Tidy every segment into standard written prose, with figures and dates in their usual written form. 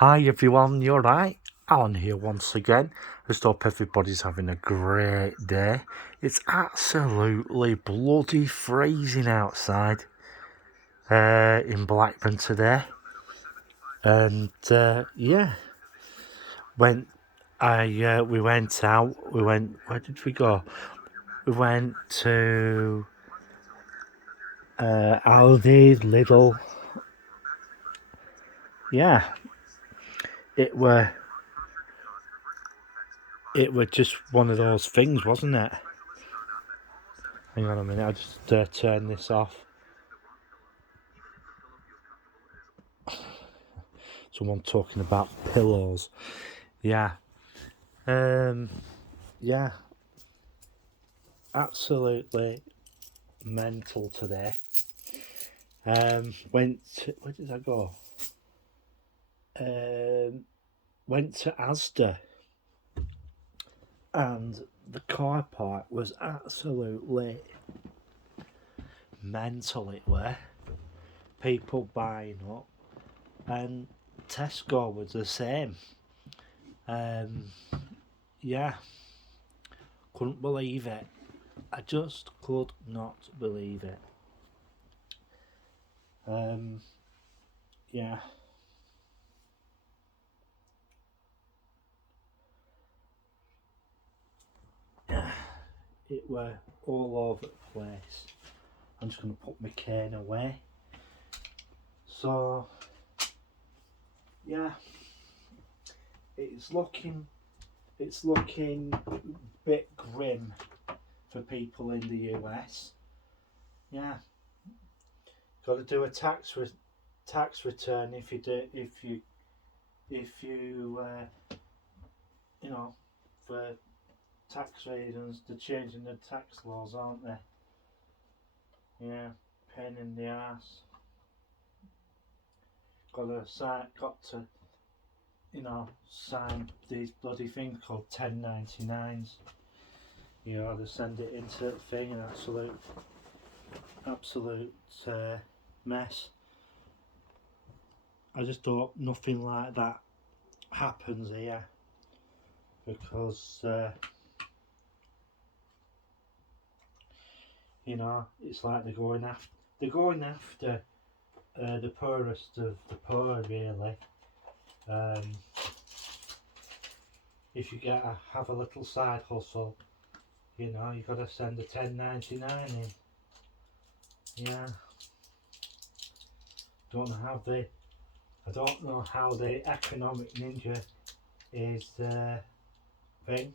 Hi everyone, you're right. Alan here once again. I just hope everybody's having a great day. It's absolutely bloody freezing outside in Blackburn today, and yeah, when we went out, we went. Where did we go? We went to Aldi, Lidl. Yeah, it were it were just one of those things, wasn't it? Hang on a minute, I'll just turn this off. Someone talking about pillows. Yeah. Um, yeah. Absolutely mental today. Where did I go? Um, Went to Asda, and the car park was absolutely mental. It were people buying up, and Tesco was the same. Um, yeah, couldn't believe it. I just could not believe it. Um, yeah, it were all over the place. I'm just going to put my cane away. So, yeah, it's looking it's looking a bit grim for people in the US. Yeah, got to do a tax return if you you know, for tax reasons. They're changing the tax laws, aren't they? Yeah, pain in the ass. Got to sign these bloody things called 1099s. They send it into the thing, an absolute mess. I just thought nothing like that happens here because it's like they're going after the poorest of the poor, really. Um, if you have a little side hustle, you got to send a 1099 in. Yeah, don't know how they. I don't know how the economic ninja is thing.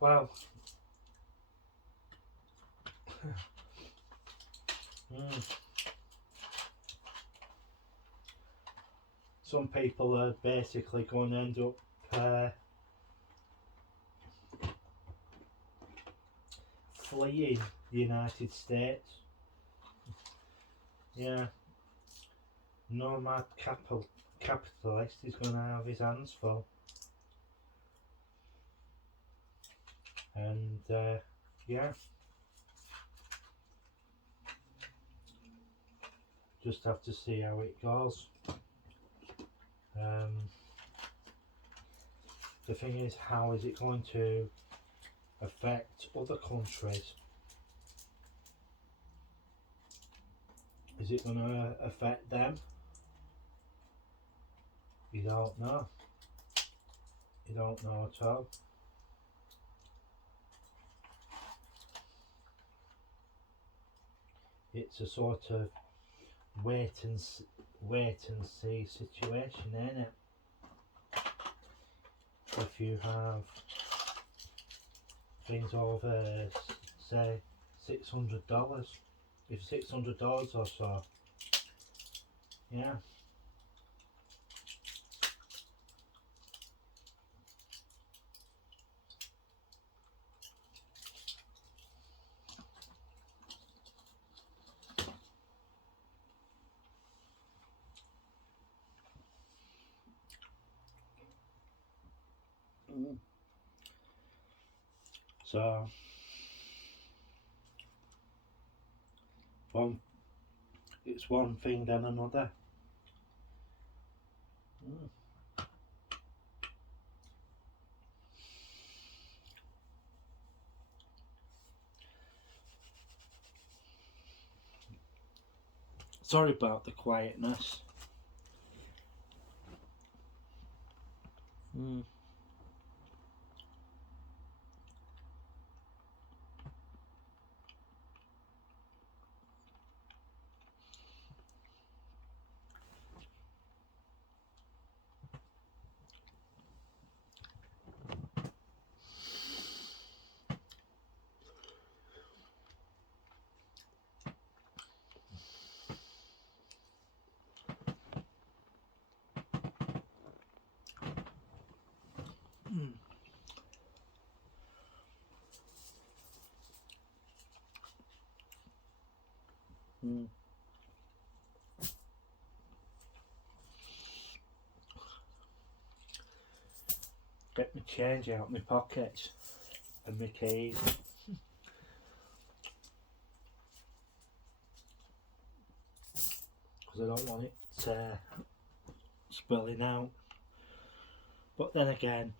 Well, mm, some people are basically going to end up fleeing the United States. Yeah, nomad capitalist is going to have his hands full, and yeah, just have to see how it goes. Um, the thing is, how is it going to affect other countries? Is it going to affect them? You don't know. You don't know at all. It's a sort of wait and see situation, ain't it? If you have things over, say, $600, if $600 or so, yeah. Mm. So one, it's one thing then another. Sorry about the quietness. Mm. Mm. Mm. Get my change out my pockets and my keys. Because I don't want it spilling out. But then again,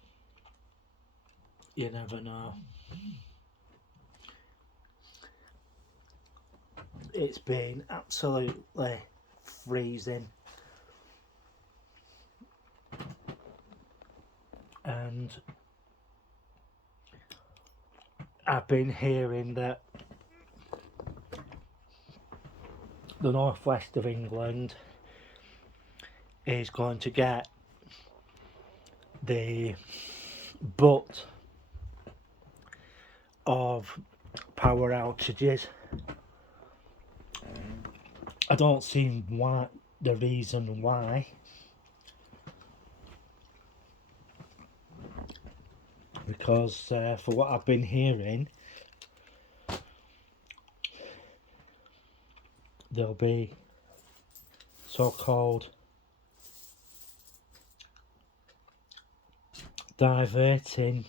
you never know. It's been absolutely freezing, and I've been hearing that the northwest of England is going to get the butt of power outages. I don't see the reason why, because for what I've been hearing, there'll be so-called diverting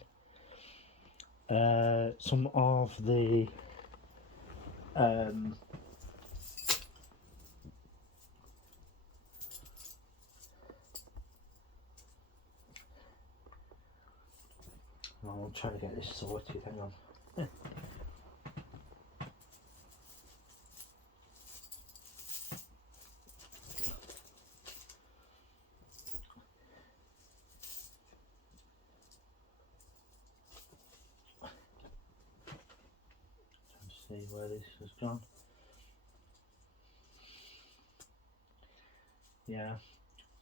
some of the I'm trying to get this sorted, hang on. See where this has gone. Yeah,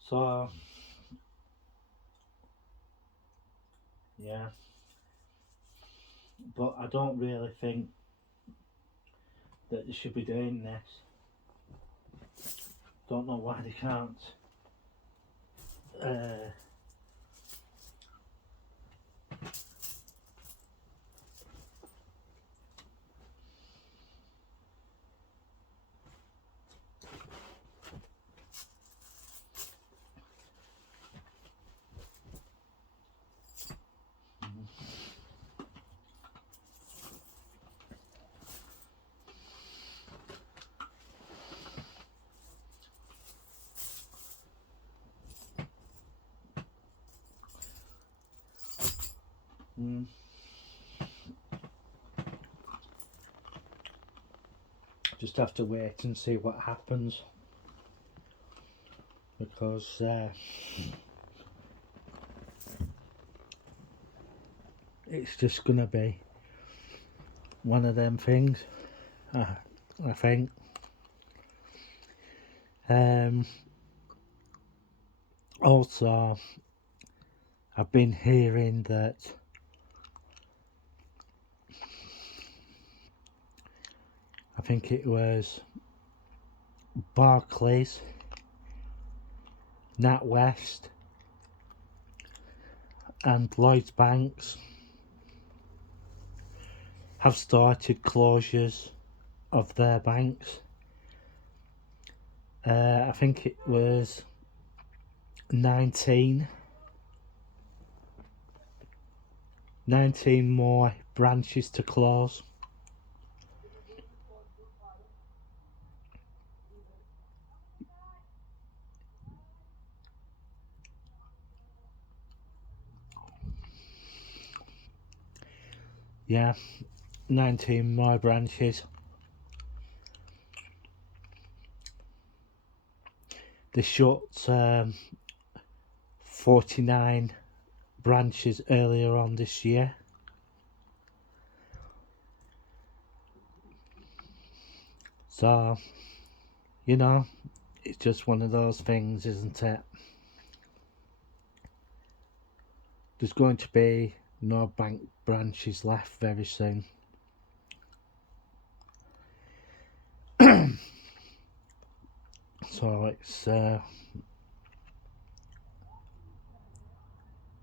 so yeah, but I don't really think that they should be doing this. Don't know why they can't just have to wait and see what happens, because it's just gonna be one of them things, I think. Also, I've been hearing that I think it was Barclays, NatWest and Lloyds Banks have started closures of their banks. I think it was 19 more branches to close. Yeah, 19 more branches. they shut 49 branches earlier on this year. So, you know, it's just one of those things, isn't it? There's going to be no bank branches left very soon. So it's,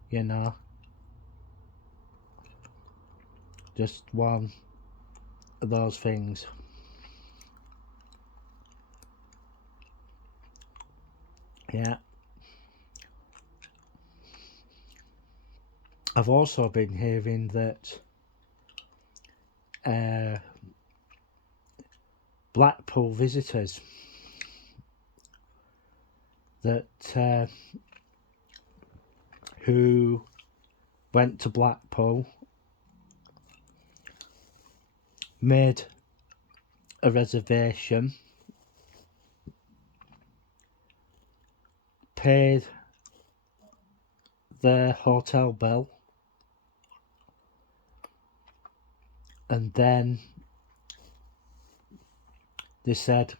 you know, just one of those things. Yeah. I've also been hearing that Blackpool visitors that who went to Blackpool, made a reservation, paid their hotel bill, and then they said,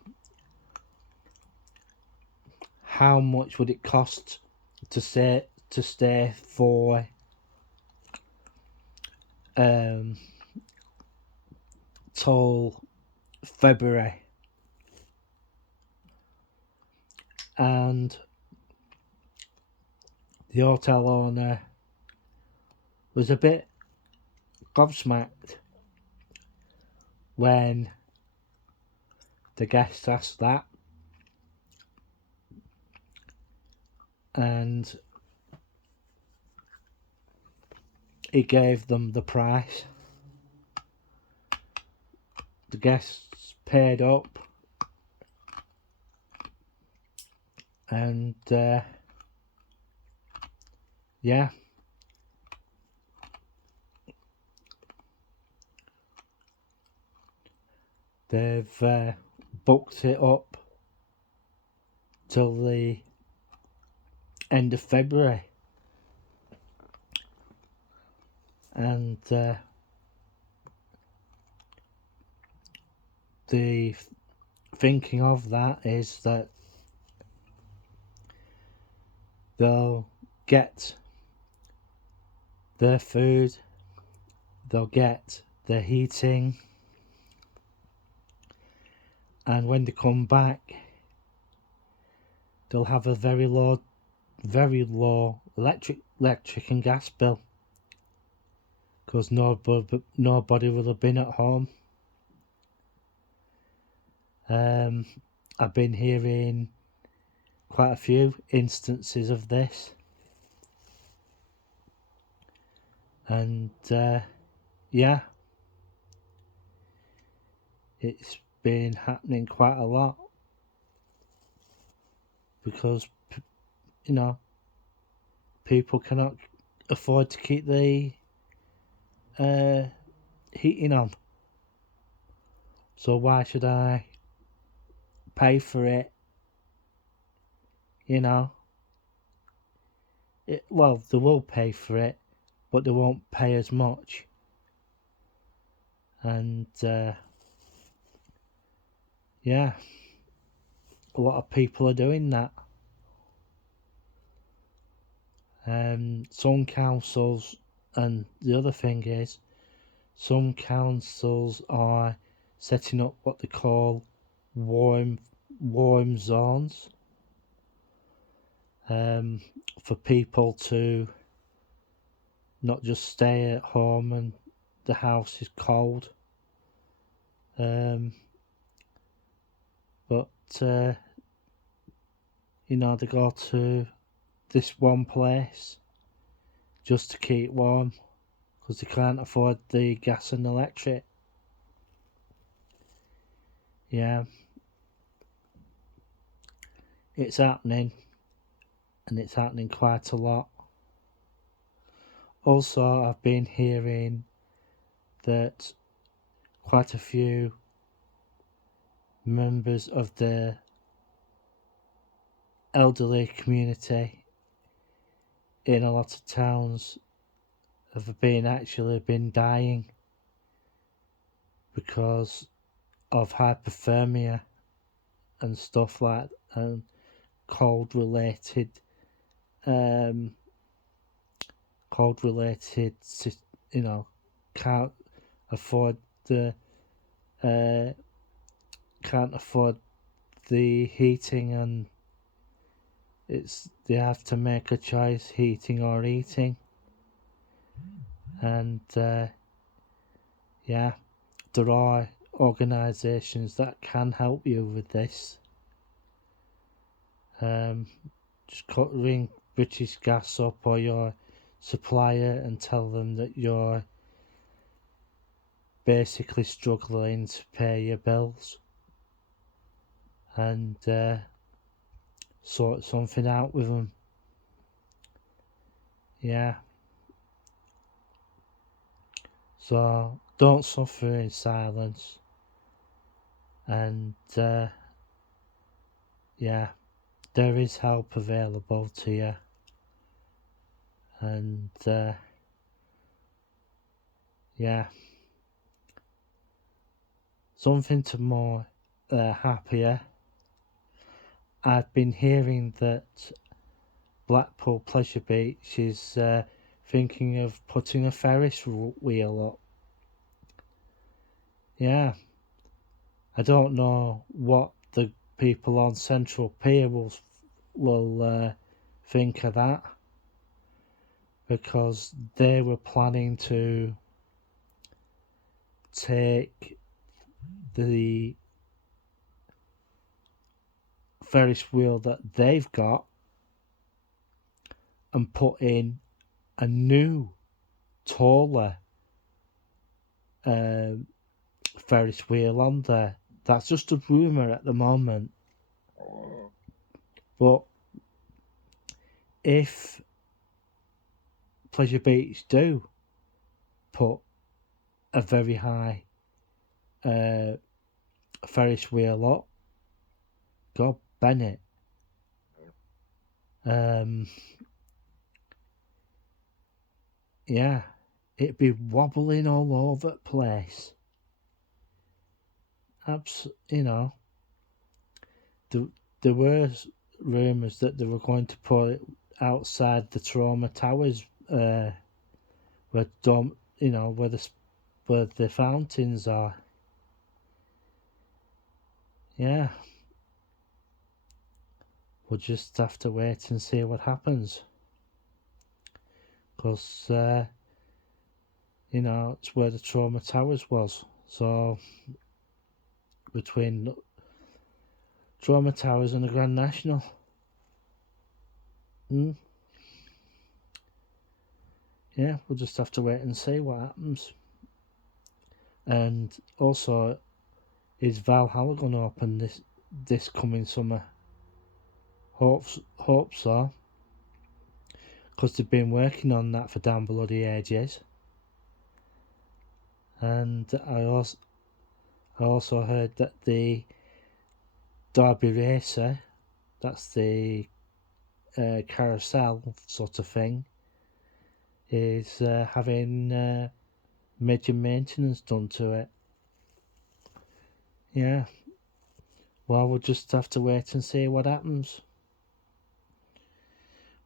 how much would it cost to stay for till February? And the hotel owner was a bit gobsmacked when the guest asked that, and he gave them the price. The guests paid up, and yeah, they've booked it up till the end of February, and the thinking of that is that they'll get their food, they'll get their heating, and when they come back they'll have a very low electric and gas bill, because nobody will have been at home. I've been hearing quite a few instances of this, and yeah, it's been happening quite a lot, because you know, people cannot afford to keep the heating on, so why should I pay for it? You know, well, they will pay for it, but they won't pay as much, and yeah, a lot of people are doing that. Some councils, and the other thing is, some councils are setting up what they call warm zones, for people to not just stay at home and the house is cold, but you know, they go to this one place just to keep warm, because they can't afford the gas and electric. Yeah, it's happening, and it's happening quite a lot. Also, I've been hearing that quite a few members of the elderly community in a lot of towns have been dying because of hypothermia and stuff like that, and cold related um you know, can't afford the uh can't afford the heating, and they have to make a choice, heating or eating. And yeah, there are organisations that can help you with this. Just ring British Gas up or your supplier and tell them that you're basically struggling to pay your bills, and sort something out with them. Yeah. So don't suffer in silence, and yeah, there is help available to you, and yeah, something to more happier. I've been hearing that Blackpool Pleasure Beach is thinking of putting a Ferris wheel up. Yeah, I don't know what the people on Central Pier will think of that, because they were planning to take the Ferris wheel that they've got and put in a new, taller Ferris wheel on there. That's just a rumour at the moment. But if Pleasure Beach do put a very high Ferris wheel up, God Bennett, yeah, it'd be wobbling all over the place. You know, there were rumours that they were going to put it outside the Trauma Towers, where where the fountains are. Yeah, we'll just have to wait and see what happens, because it's where the Trauma Towers was. So between Trauma Towers and the Grand National. Yeah, we'll just have to wait and see what happens. And also, is Valhalla going to open this coming summer? Hope so, because they've been working on that for damn bloody ages. And I also heard that the Derby Racer, that's the carousel sort of thing, is having major maintenance done to it. Yeah. Well, we'll just have to wait and see what happens.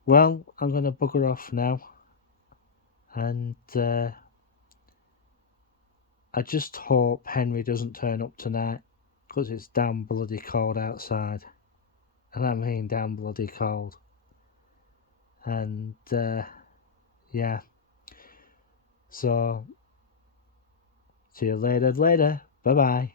Well, I'm going to bugger off now. And I just hope Henry doesn't turn up tonight, because it's damn bloody cold outside. And I mean damn bloody cold. And yeah. So, see you later. Bye bye.